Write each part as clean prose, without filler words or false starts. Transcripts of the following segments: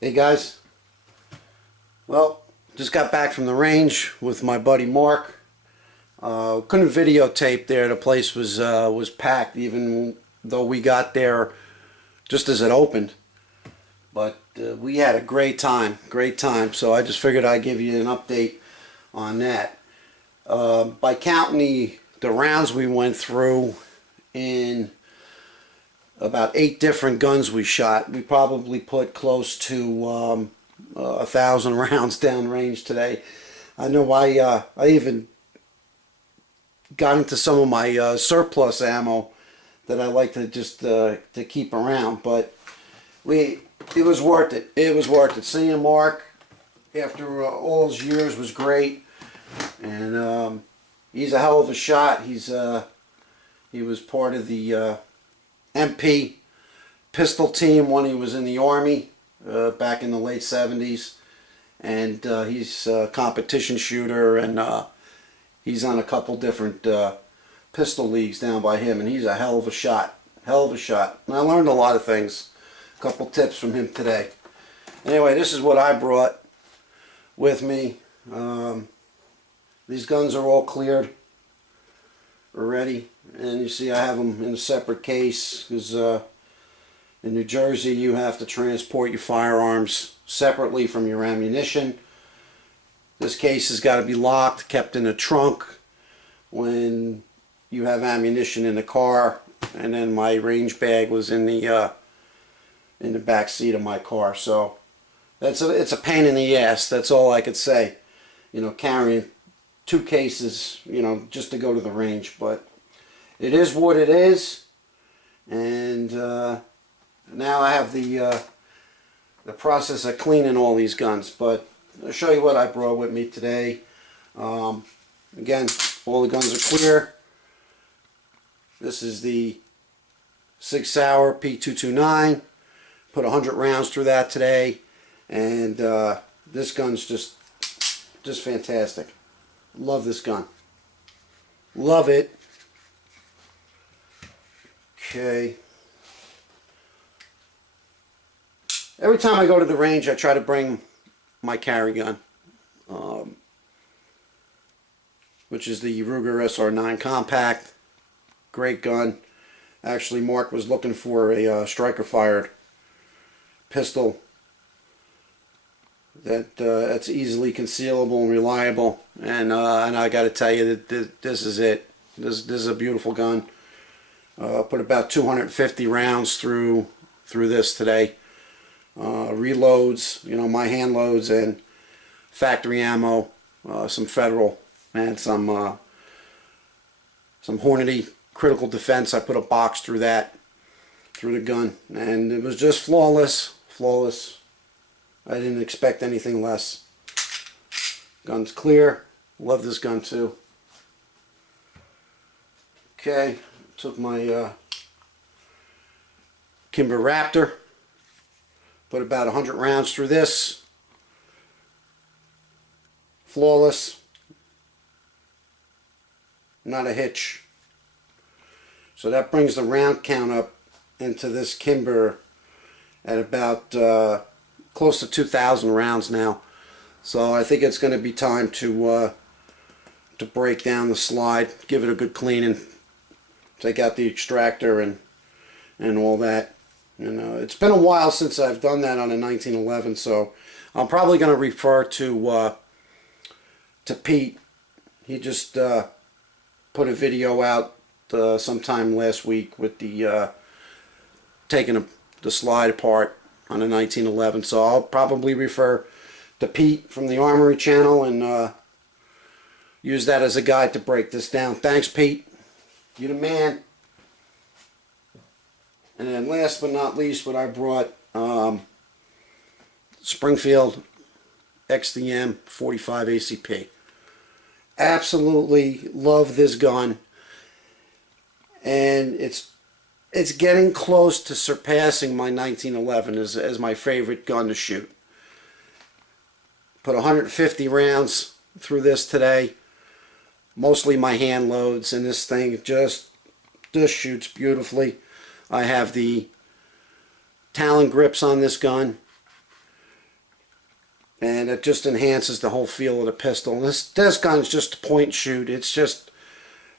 Hey guys, well, just got back from the range with my buddy Mark. Couldn't videotape there. The place was packed, even though we got there just as it opened. But we had a great time, So I just figured I'd give you an update on that. By counting the rounds we went through in about 8 different guns we shot, we probably put close to 1,000 rounds downrange today. I know I even got into some of my surplus ammo that I like to just to keep around, but it was worth it. It was worth it. Seeing Mark after all those years was great, and he's a hell of a shot. He was part of the MP pistol team when he was in the Army back in the late 70s, and he's a competition shooter, and he's on a couple different pistol leagues down by him, and he's a hell of a shot, and I learned a lot of things, a couple tips from him today. Anyway, this is what I brought with me. These guns are all cleared already, and you see I have them in a separate case because in New Jersey you have to transport your firearms separately from your ammunition. This case has got to be locked, kept in a trunk when you have ammunition in the car, and then my range bag was in the back seat of my car. So it's a pain in the ass. That's all I could say. You know, carrying 2 cases, you know, just to go to the range, but it is what it is. And now I have the process of cleaning all these guns, but I'll show you what I brought with me today. Again, all the guns are clear. This is the Sig Sauer P229. Put 100 rounds through that today, and this gun's just fantastic. Love this gun. Love it. Okay. Every time I go to the range, I try to bring my carry gun, which is the Ruger Sr9 Compact. Great gun. Actually, Mark was looking for a striker-fired pistol that's easily concealable and reliable, and I got to tell you that this is it. This is a beautiful gun. Put about 250 rounds through this today. Reloads, you know, my hand loads, and factory ammo, some Federal, and some Hornady critical defense. I put a box through that, through the gun, and it was just flawless. I didn't expect anything less. Gun's clear. Love this gun too. Okay, took my Kimber Raptor. Put about 100 rounds through this. Flawless. Not a hitch. So that brings the round count up into this Kimber at about close to 2,000 rounds now. So I think it's going to be time to break down the slide, give it a good cleaning, take out the extractor and all that. You know, it's been a while since I've done that on a 1911, so I'm probably going to refer to Pete. He just put a video out sometime last week with the taking the slide apart on a 1911, so I'll probably refer to Pete from the Armory channel and use that as a guide to break this down. Thanks, Pete. You the man. And then last but not least, what I brought, Springfield Xdm 45 ACP. Absolutely love this gun, and it's getting close to surpassing my 1911 as my favorite gun to shoot. Put 150 rounds through this today, mostly my hand loads, and this thing just shoots beautifully. I have the Talon grips on this gun. and it just enhances the whole feel of the pistol. This gun's just a point and shoot. It's just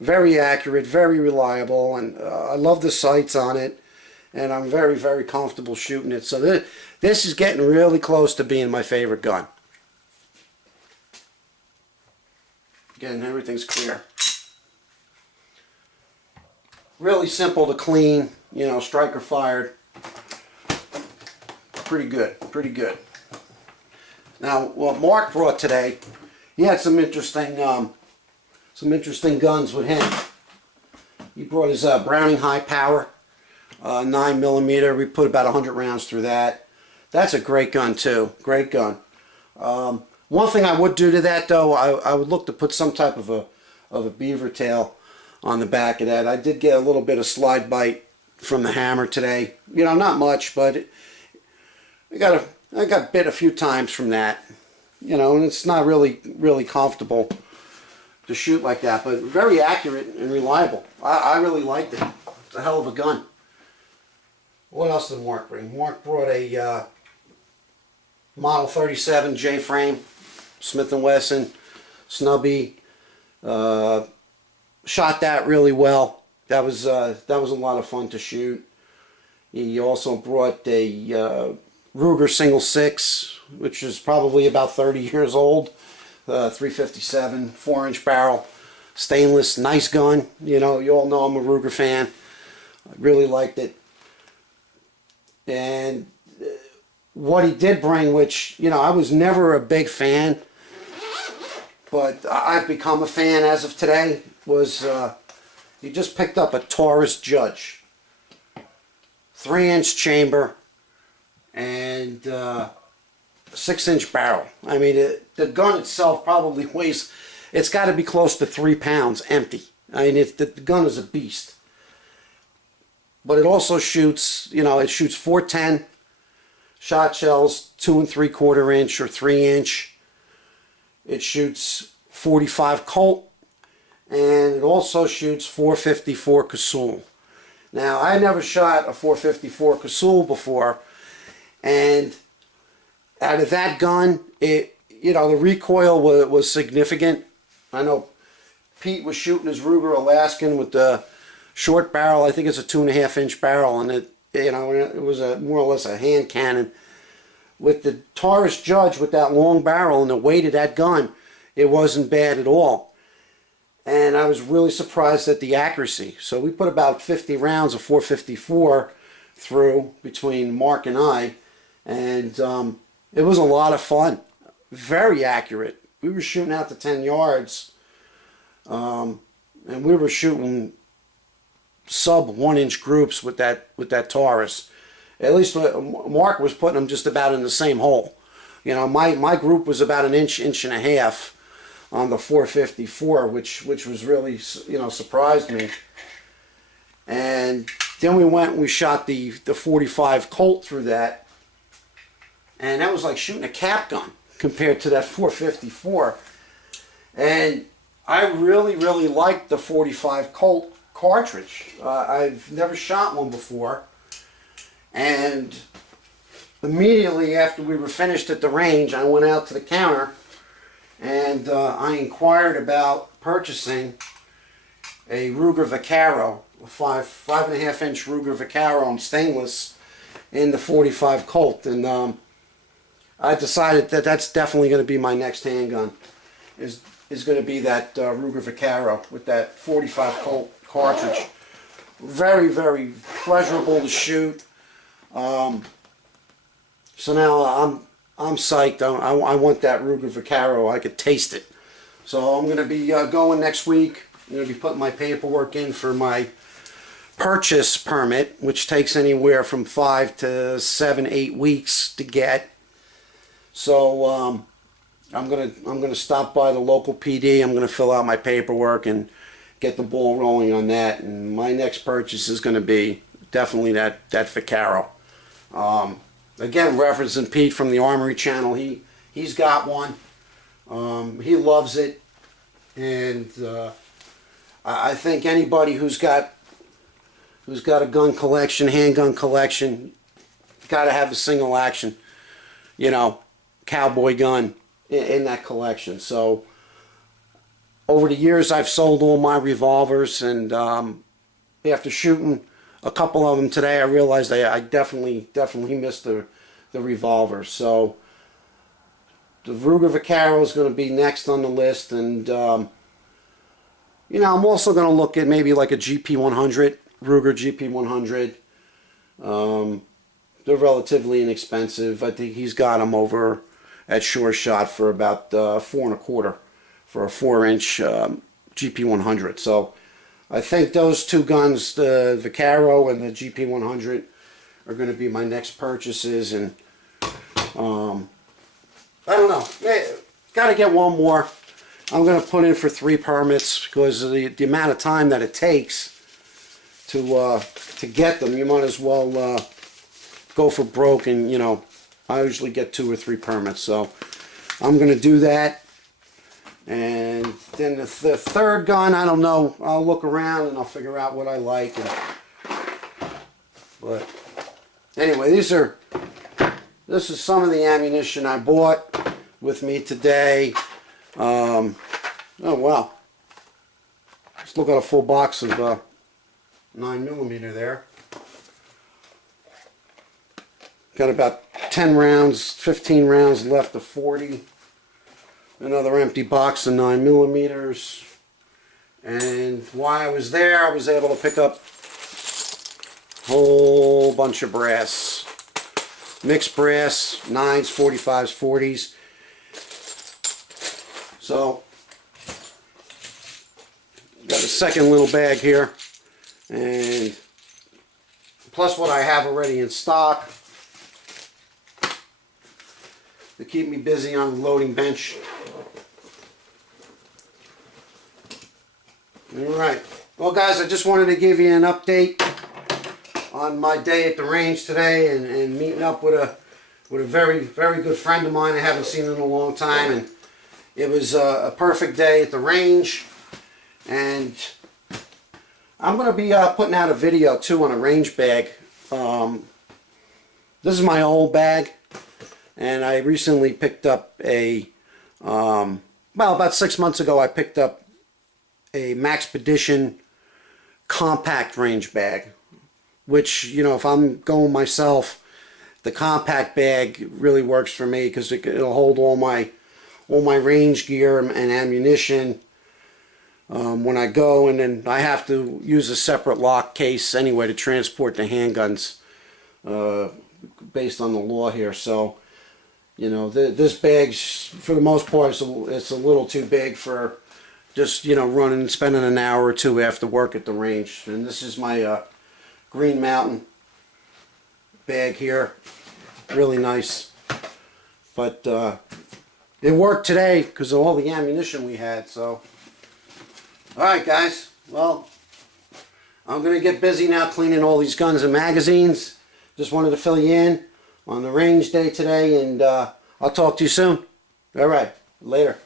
very accurate, very reliable, and I love the sights on it, and I'm very, very comfortable shooting it. So this is getting really close to being my favorite gun. Again, everything's clear. Really simple to clean, you know, striker fired. Pretty good, pretty good. Now, what Mark brought today, he had some interesting guns with him. He brought his Browning high power, 9mm. We put about 100 rounds through that. That's a great gun too, great gun. One thing I would do to that though, I would look to put some type of a beaver tail on the back of that. I did get a little bit of slide bite from the hammer today. You know, not much, but I got bit a few times from that. You know, and it's not really comfortable to shoot like that, but very accurate and reliable. I really liked it. It's a hell of a gun. What else did Mark bring? Mark brought a Model 37 J-frame, Smith & Wesson, snubby. Shot that really well. That was a lot of fun to shoot. He also brought a Ruger single 6, which is probably about 30 years old. 357, 4-inch barrel, stainless, nice gun. You know, you all know I'm a Ruger fan. I really liked it. And what he did bring, which, you know, I was never a big fan, but I've become a fan as of today, was he just picked up a Taurus Judge. 3-inch chamber and 6-inch barrel. I mean, the gun itself probably weighs, it's got to be close to 3 pounds empty. I mean, the gun is a beast. But it also shoots, you know, it shoots 410 shot shells, 2 3/4 inch or 3-inch. It shoots 45 Colt, and it also shoots 454 Casull. Now, I never shot a 454 Casull before, and out of that gun, you know, the recoil was significant. I know Pete was shooting his Ruger Alaskan with the short barrel. I think it's a 2.5-inch barrel, and it, you know, it was more or less a hand cannon. With the Taurus Judge with that long barrel and the weight of that gun, it wasn't bad at all. And I was really surprised at the accuracy. So we put about 50 rounds of 454 through between Mark and I, and it was a lot of fun. Very accurate. We were shooting out to 10 yards, and we were shooting sub 1-inch groups with that Taurus. At least Mark was putting them just about in the same hole. You know, my group was about an inch and a half on the 454, which was really, you know, surprised me. And then we went and we shot the 45 Colt through that, and that was like shooting a cap gun compared to that 454. And I really liked the 45 Colt cartridge. I've never shot one before, and immediately after we were finished at the range, I went out to the counter and I inquired about purchasing a Ruger Vaquero, a 5.5-inch Ruger Vaquero in stainless in the 45 Colt, and I decided that that's definitely going to be my next handgun. Is going to be that Ruger Vaquero with that 45 Colt cartridge. Very pleasurable to shoot. So now I'm psyched. I want that Ruger Vaquero. I could taste it. So I'm going to be going next week. I'm going to be putting my paperwork in for my purchase permit, which takes anywhere from 5 to 7, 8 weeks to get. So I'm gonna stop by the local PD. I'm gonna fill out my paperwork and get the ball rolling on that. And my next purchase is gonna be definitely that Vaquero. Again, referencing Pete from the Armory channel, he's got one. He loves it, and I think anybody who's got a gun collection, handgun collection, got to have a single action. You know, cowboy gun in that collection. So over the years I've sold all my revolvers, and after shooting a couple of them today, I realized I definitely missed the revolver. So the Ruger Vaquero is going to be next on the list, and you know, I'm also going to look at maybe like a GP100, Ruger GP100. They're relatively inexpensive. I think he's got them over at Sure Shot for about $4.25 for a 4-inch GP100. So I think those two guns, the Vaquero and the GP100, are going to be my next purchases. And I don't know. Got to get one more. I'm going to put in for 3 permits because of the amount of time that it takes to get them. You might as well go for broke, and you know, I usually get 2 or 3 permits. So I'm going to do that. And then the third gun, I don't know. I'll look around and I'll figure out what I like. But anyway, this is some of the ammunition I bought with me today. Oh wow! Let's look at a full box of 9mm there. Got about 10 rounds, 15 rounds left of 40. Another empty box of 9mm. And while I was there, I was able to pick up a whole bunch of brass. Mixed brass, 9s, 45s, 40s. So, got a second little bag here. And plus what I have already in stock to keep me busy on the loading bench. Alright, well guys, I just wanted to give you an update on my day at the range today, and meeting up with a very good friend of mine I haven't seen in a long time, and it was a perfect day at the range. And I'm going to be putting out a video too on a range bag. This is my old bag, and I recently picked up a well, about 6 months ago I picked up a Maxpedition compact range bag, which, you know, if I'm going myself, the compact bag really works for me because it'll hold all my range gear and ammunition when I go, and then I have to use a separate lock case anyway to transport the handguns based on the law here. So, you know, this bag, for the most part, it's a little too big for just, you know, running and spending an hour or two after work at the range. And this is my Green Mountain bag here. Really nice. But it worked today because of all the ammunition we had. So, alright guys, well, I'm going to get busy now cleaning all these guns and magazines. Just wanted to fill you in on the range day today, and I'll talk to you soon. Alright, later.